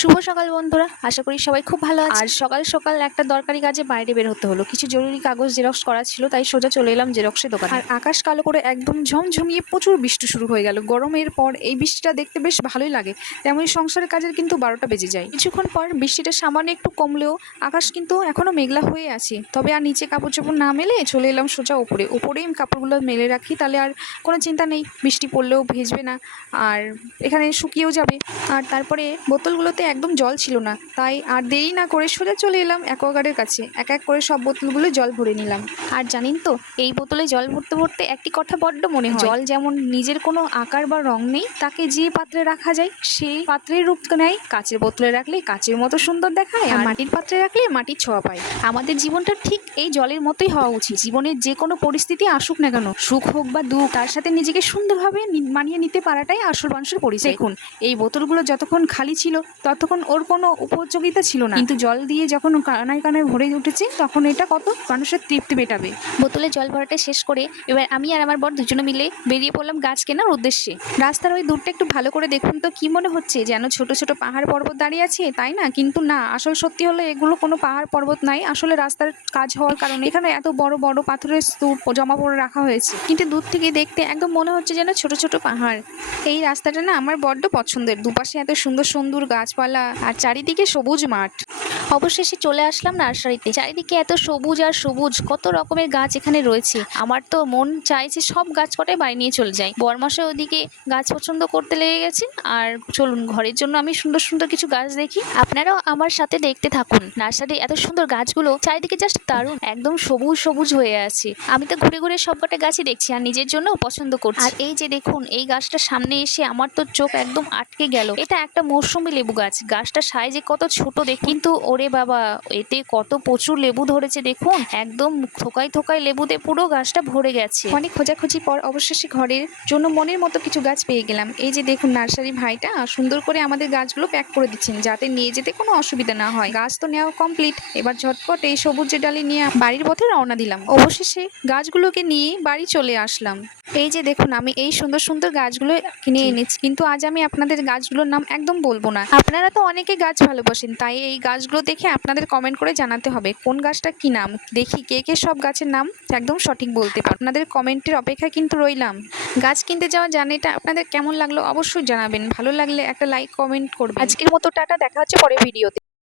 শুভ সকাল বন্ধুরা, আশা করি সবাই খুব ভালো আছে। আর সকাল সকাল একটা দরকারি কাজে বাইরে বের হতে হলো, কিছু জরুরি কাগজ জেরক্স করা ছিল, তাই সোজা চলে এলাম জেরক্সের দোকানে। আর আকাশ কালো করে একদম ঝমঝমিয়ে প্রচুর বৃষ্টি শুরু হয়ে গেল। গরমের পর এই বৃষ্টিটা দেখতে বেশ ভালোই লাগে, তেমনই সংসারের কাজের কিন্তু 12টা বেজে যায়। কিছুক্ষণ পর বৃষ্টিটা সামান্য একটু কমলেও আকাশ কিন্তু এখনো মেঘলা হয়ে আছে। তবে আর নিচে কাপড় চোপড় না মেলে চলে এলাম সোজা উপরেই কাপড়গুলো মেলে রাখি, তাহলে আর কোনো চিন্তা নেই, বৃষ্টি পড়লেও ভিজবে না আর এখানে শুকিয়েও যাবে। আর তারপরে বোতলগুলোতে একদম জল ছিল না, তাই আর দেরি না করে সোজা চলে এলাম অ্যাকোয়াগার্ডের কাছে। এক এক করে সব বোতলগুলো জল ভরে নিলাম। আর জানেন তো, এই বোতলে জল ভরতে ভরতে একটি কথা বড্ড মনে হয়, জল যেমন নিজের কোনো আকার বা রং নেই, তাকে যে পাত্রে রাখা যায় সেই পাত্রের রূপ নেয়। কাচের বোতলে রাখলে কাচের মতো সুন্দর দেখায়, আর মাটির পাত্রে রাখলে মাটির ছোঁয়া পায়। আমাদের জীবনটা ঠিক এই জলের মতোই হওয়া উচিত। জীবনের যে কোনো পরিস্থিতি আসুক না কেন, সুখ হোক বা দুঃখ, তার সাথে নিজেকে সুন্দরভাবে মানিয়ে নিতে পারাটাই আসল মানুষের পরিচয়। দেখুন, এই বোতলগুলো যতক্ষণ খালি ছিল ততক্ষণ ওর কোনো উপযোগিতা ছিল না, কিন্তু জল দিয়ে যখন কানায় কানায় ভরে উঠেছে তখন এটা কত মানুষের তৃপ্তি মেটাবে। বোতলে জল ভরাটা শেষ করে এবার আমি আর আমার বর দুজনে মিলে বেরিয়ে পড়লাম গাছ কেনার উদ্দেশ্যে। রাস্তার ওই দূরটা একটু ভালো করে দেখুন তো, কি মনে হচ্ছে যেন ছোট ছোট পাহাড় পর্বত দাঁড়িয়ে আছে, তাই না? কিন্তু না, আসল সত্যি হলো এগুলো কোনো পাহাড় পর্বত নাই, আসলে রাস্তার কাজ হওয়ার কারণে এখানে এত বড় বড় পাথরের স্তূপ জমা করে রাখা হয়েছে, কিন্তু দূর থেকে দেখতে একদম মনে হচ্ছে যেন ছোট ছোট পাহাড়। এই রাস্তাটা না আমার বড্ড পছন্দের, দুপাশে এত সুন্দর সুন্দর গাছপালা আর চারিদিকে সবুজ মাঠ। অবশেষে চলে আসলাম নার্সারিতে। চারিদিকে এত সবুজ আর সবুজ, কত রকমের গাছ এখানে রয়েছে। আমার তো মন চাইছে সব গাছ কটাই বাড়ি নিয়ে চলে যাই। বরমাসে ওদিকে গাছ পছন্দ করতে লেগে গেছে, আর চলুন ঘরের জন্য আমি সুন্দর সুন্দর কিছু গাছ দেখি। আপনারাও আমার সাথে দেখতে থাকুন। নার্সারি এত সুন্দর গাছগুলো, চারিদিকে জাস্ট দারুণ, একদম সবুজ সবুজ হয়ে আছে। আমি তো ঘুরে ঘুরে সব কটা গাছই দেখছি আর নিজের জন্য পছন্দ করছি। আর এই যে দেখুন, এই গাছটার সামনে এসে আমার তো চোখ একদম আটকে গেল। এটা একটা মৌসুমী লেবু গাছ। গাছটার সাইজে কত ছোট দেখুন, কিন্তু ওরে বাবা, এতে কত প্রচুর লেবু ধরেছে দেখুন, একদম থোকায় থোকায় লেবুতে পুরো গাছটা ভরে গেছে। অনেক খোঁজাখুঁজি পর অবশেষে ঘরের জন্য মনের মতো কিছু গাছ পেয়ে গেলাম। এই যে দেখুন, নার্সারি ভাইটা সুন্দর করে আমাদের গাছগুলো প্যাক করে দিচ্ছেন যাতে নিয়ে যেতে কোনো অসুবিধা না হয়। গাছ তো নেওয়া কমপ্লিট, এবার ঝটপট এই সবুজ ডালি নিয়ে বাড়ির পথে রওনা দিলাম। অবশেষে গাছগুলোকে নিয়ে বাড়ি চলে আসলাম। এই যে দেখুন, আমি এই সুন্দর সুন্দর গাছগুলো কিনে এনেছি, কিন্তু আজ আমি আপনাদের গাছগুলোর নাম একদম বলবো না। আপনারা তো অনেকে গাছ ভালোবাসেন, তাই এই গাছগুলো দেখে আপনাদের কমেন্ট করে জানাতে হবে কোন গাছটা কি নাম। দেখি কে কে সব গাছের নাম একদম সঠিক বলতে পারে। আপনাদের কমেন্টের অপেক্ষায় কিন্তু রইলাম। গাছ কিনতে যাওয়া জার্নিটা আপনাদের কেমন লাগলো অবশ্যই জানাবেন। ভালো লাগলে একটা লাইক কমেন্ট করবেন। আজকের মতো টাটা, দেখা হচ্ছে পরের ভিডিওতে।